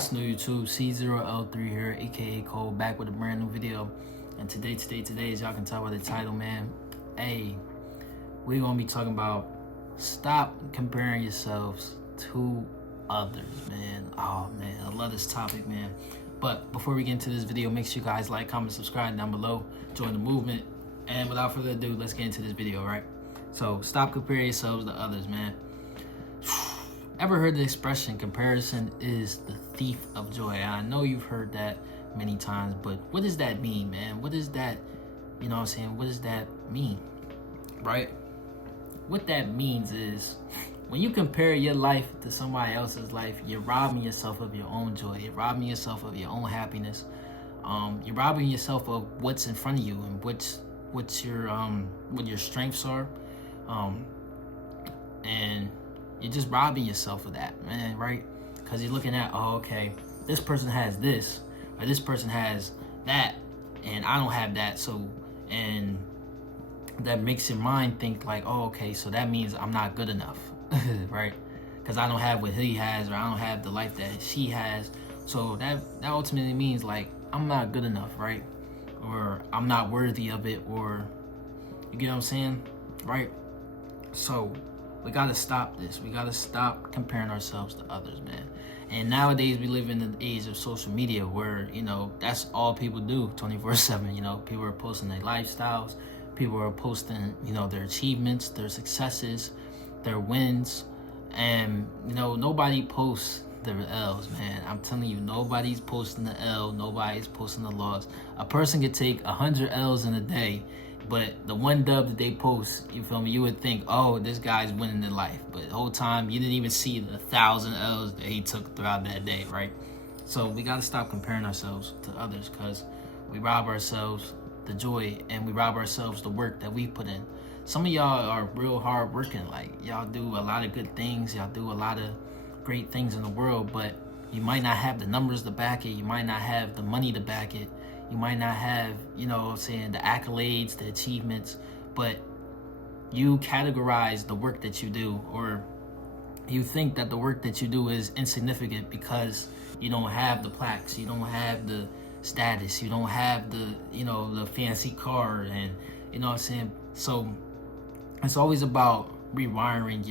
What's new, YouTube? C0L3 here, aka Cole, back with a brand new video. And today, as y'all can tell by the title, man, hey, we're gonna be talking about stop comparing yourselves to others, man. Oh man, I love this topic, man. But before we get into this video, make sure you guys like, comment, subscribe down below, join the movement. And without further ado, let's get into this video, right? So stop comparing yourselves to others, man. Ever heard the expression, comparison is the thief of joy? And I know you've heard that many times, but what does that mean, man? What does that, you know what I'm saying? What does that mean, right? What that means is when you compare your life to somebody else's life, you're robbing yourself of your own joy. You're robbing yourself of your own happiness. You're robbing yourself of what's in front of you and what your strengths are. And you're just robbing yourself of that, man, right? Because you're looking at, oh, okay, this person has this, or this person has that, and I don't have that, so, and that makes your mind think like, oh, okay, so that means I'm not good enough, right? Because I don't have what he has, or I don't have the life that she has, so that ultimately means like, I'm not good enough, right? Or I'm not worthy of it, or, you get what I'm saying, right? So, we gotta stop this. We gotta stop comparing ourselves to others, man. And nowadays we live in an age of social media where, you know, that's all people do 24/7. You know, people are posting their lifestyles, people are posting, you know, their achievements, their successes, their wins. And, you know, nobody posts their L's, man. I'm telling you, nobody's posting the L, nobody's posting the loss. A person could take 100 L's in a day, but the one dub that they post, you feel me, you would think, oh, this guy's winning in life. But the whole time, you didn't even see the 1,000 L's that he took throughout that day, right? So we got to stop comparing ourselves to others because we rob ourselves the joy and we rob ourselves the work that we put in. Some of y'all are real hard working. Like, y'all do a lot of good things. Y'all do a lot of great things in the world, but you might not have the numbers to back it. You might not have the money to back it. You might not have, you know what I'm saying, the accolades, the achievements, but you categorize the work that you do, or you think that the work that you do is insignificant because you don't have the plaques, you don't have the status, you don't have the, you know, the fancy car, and you know what I'm saying? So it's always about rewiring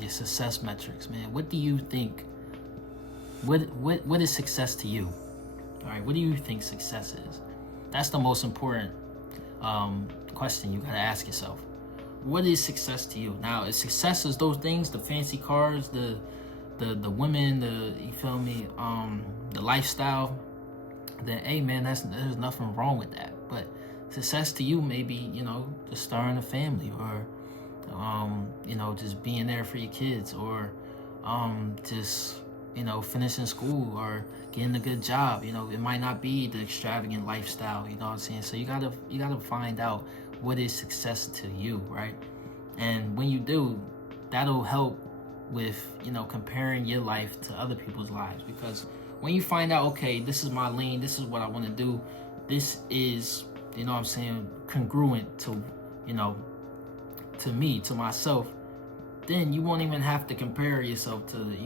your success metrics, man. What do you think? What is success to you? All right, what do you think success is? That's the most important question you gotta ask yourself. What is success to you? Now, if success is those things, the fancy cars, the women, you feel me, the lifestyle, then hey man, there's nothing wrong with that. But success to you may be, you know, just starting a family, or you know, just being there for your kids, or just, you know, finishing school or getting a good job. You know, it might not be the extravagant lifestyle, you know what I'm saying? So you gotta find out what is success to you, right? And when you do, that'll help with, you know, comparing your life to other people's lives. Because when you find out, okay, this is my lane, this is what I want to do, this is, you know what I'm saying, congruent to, you know, to me, to myself, then you won't even have to compare yourself to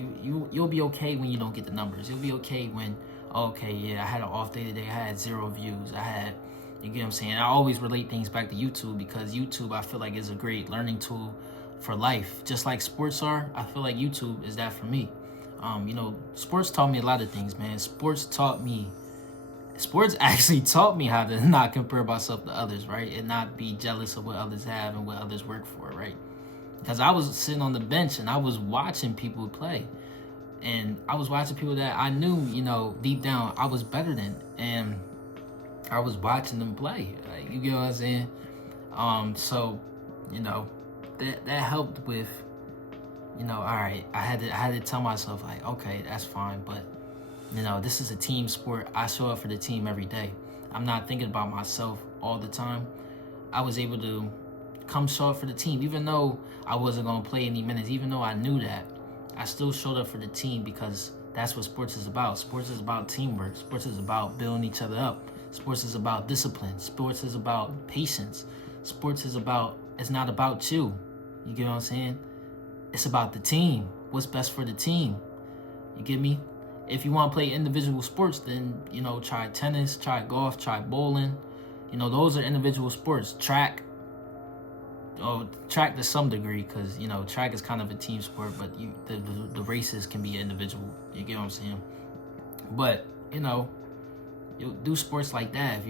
you'll be okay when you don't get the numbers. You'll be okay when, okay, yeah, I had an off day today, I had 0 views, I had, you get what I'm saying? I always relate things back to YouTube because YouTube, I feel like, is a great learning tool for life. Just like sports are, I feel like YouTube is that for me. You know, sports taught me a lot of things, man. Sports actually taught me how to not compare myself to others, right? And not be jealous of what others have and what others work for, right? Because I was sitting on the bench and I was watching people play. And I was watching people that I knew, you know, deep down I was better than. And I was watching them play. Like, you get what I'm saying? So, you know, that helped with, you know, all right, I had to tell myself, like, okay, that's fine, but, you know, this is a team sport. I show up for the team every day. I'm not thinking about myself all the time. I was able to come show up for the team, even though I wasn't going to play any minutes, even though I knew that, I still showed up for the team because that's what sports is about. Sports is about teamwork. Sports is about building each other up. Sports is about discipline. Sports is about patience. Sports is about, it's not about you. You get what I'm saying? It's about the team. What's best for the team. You get me? If you want to play individual sports, then, you know, try tennis, try golf, try bowling. You know, those are individual sports. Track, oh, track to some degree, because, you know, track is kind of a team sport, but the races can be individual. You get what I'm saying? But, you know, you do sports like that. If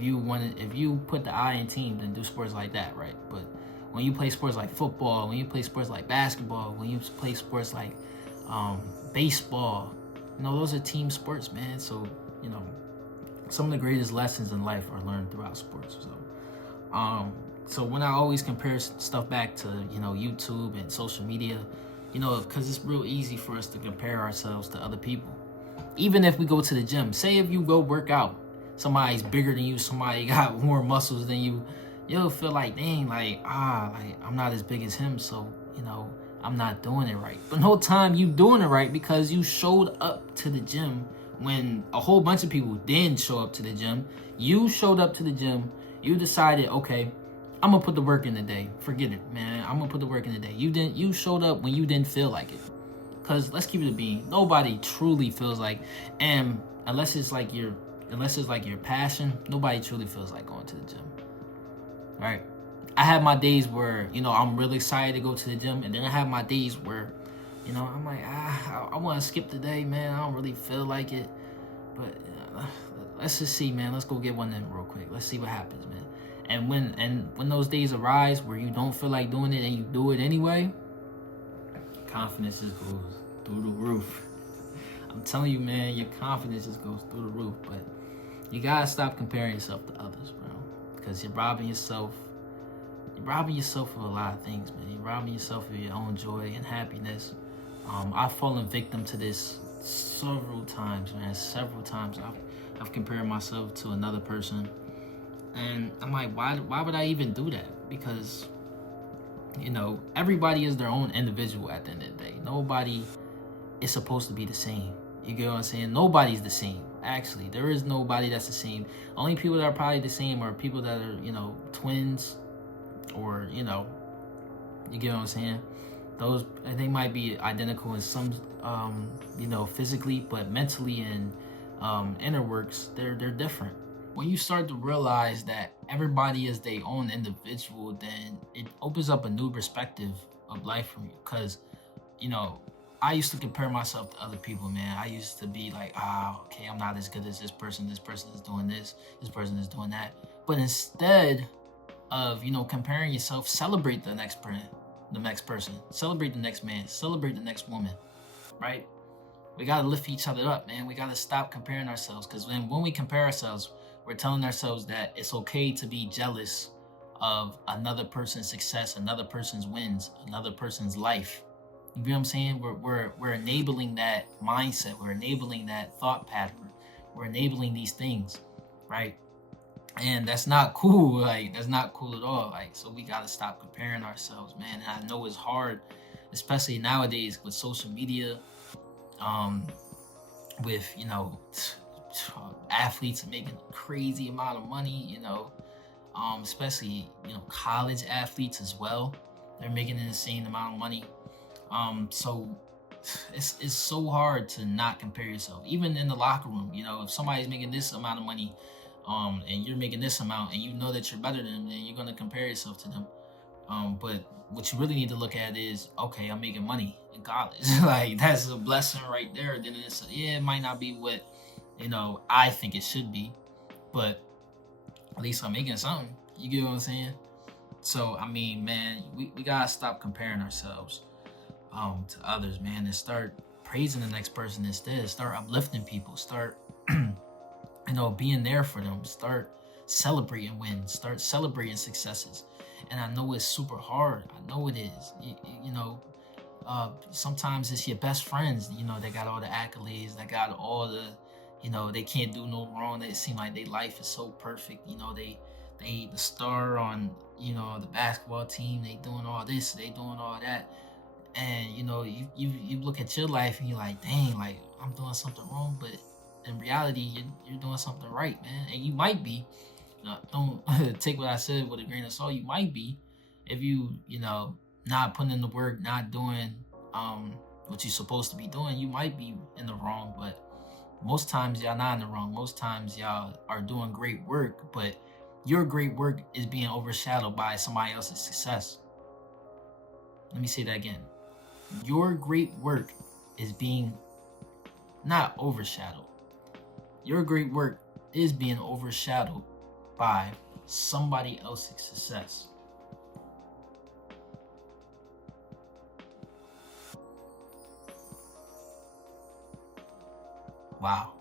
you put the I in team, then do sports like that, right? But when you play sports like football, when you play sports like basketball, when you play sports like baseball, you know, those are team sports, man. So, you know, some of the greatest lessons in life are learned throughout sports. So when I always compare stuff back to, you know, YouTube and social media, you know, because it's real easy for us to compare ourselves to other people. Even if we go to the gym, say if you go work out, somebody's bigger than you, somebody got more muscles than you, you'll feel like, dang, like I'm not as big as him, so, you know, I'm not doing it right. But no time you doing it right, because you showed up to the gym when a whole bunch of people didn't show up to the gym. You showed up to the gym. You decided, okay, I'm gonna put the work in today. Forget it, man. I'm gonna put the work in today. You showed up when you didn't feel like it. Cause let's keep it a bean. Nobody truly feels like, and unless it's like your passion, nobody truly feels like going to the gym. Right? I have my days where, you know, I'm really excited to go to the gym, and then I have my days where, you know, I'm like, I want to skip the day, man. I don't really feel like it. But let's just see, man. Let's go get one in real quick. Let's see what happens, man. And when those days arise where you don't feel like doing it and you do it anyway, confidence just goes through the roof. I'm telling you, man, your confidence just goes through the roof. But you gotta stop comparing yourself to others, bro, because you're robbing yourself of a lot of things, man. You're robbing yourself of your own joy and happiness. I've fallen victim to this several times, man. Several times I've compared myself to another person, and I'm like, why would I even do that? Because, you know, everybody is their own individual at the end of the day. Nobody is supposed to be the same. You get what I'm saying? Nobody's the same. Actually, there is nobody that's the same. Only people that are probably the same are people that are, you know, twins, or, you know, you get what I'm saying? Those, they might be identical in some, you know, physically, but mentally and inner works, they're different. When you start to realize that everybody is their own individual, then it opens up a new perspective of life for you. Because, you know, I used to compare myself to other people, man. I used to be like, okay, I'm not as good as this person is doing this person is doing that. But instead of, you know, comparing yourself, celebrate the next person, celebrate the next man, celebrate the next woman, right? We gotta lift each other up, man. We gotta stop comparing ourselves, because when we compare ourselves, we're telling ourselves that it's okay to be jealous of another person's success, another person's wins, another person's life. You know what I'm saying? We're enabling that mindset. We're enabling that thought pattern. We're enabling these things, right? And that's not cool. Like, that's not cool at all. Like, so we gotta stop comparing ourselves, man. And I know it's hard, especially nowadays with social media, with, you know, athletes making a crazy amount of money, you know, especially, you know, college athletes as well. They're making an insane amount of money. So it's so hard to not compare yourself. Even in the locker room, you know, if somebody's making this amount of money, and you're making this amount, and you know that you're better than them, then you're gonna compare yourself to them. But what you really need to look at is, okay, I'm making money in college. Like, that's a blessing right there. Then it might not be what, you know, I think it should be, but at least I'm making something. You get what I'm saying? So, I mean, man, we gotta stop comparing ourselves to others, man, and start praising the next person instead. Start uplifting people. Start, you know, being there for them. Start celebrating wins. Start celebrating successes. And I know it's super hard. I know it is. You know, sometimes it's your best friends, you know, they got all the accolades, they got all the, you know, they can't do no wrong. They seem like their life is so perfect. You know, they the star on, you know, the basketball team. They doing all this, they doing all that. And, you know, you look at your life and you're like, dang, like, I'm doing something wrong. But in reality, you're doing something right, man. And you might be, don't take what I said with a grain of salt. You might be, if you know, not putting in the work, not doing, what you're supposed to be doing, you might be in the wrong, but most times y'all not in the wrong. Most times y'all are doing great work, but your great work is being overshadowed by somebody else's success. Let me say that again. Your great work is being not overshadowed. Your great work is being overshadowed by somebody else's success. Wow.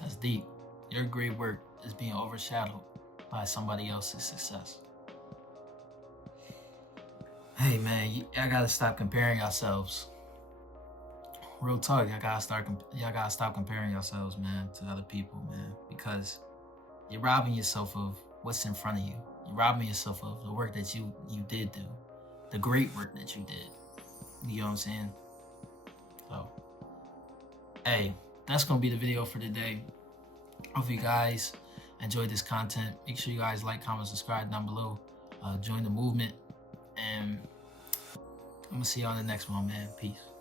That's deep. Your great work is being overshadowed by somebody else's success. Hey man, I gotta stop comparing yourselves. Real talk, y'all gotta stop comparing yourselves, man, to other people, man, because you're robbing yourself of what's in front of you. You're robbing yourself of the work that you did do, the great work that you did. You know what I'm saying? So, hey, that's gonna be the video for today. Hope you guys enjoyed this content. Make sure you guys like, comment, subscribe down below. Join the movement, and I'm gonna see you on the next one, man. Peace.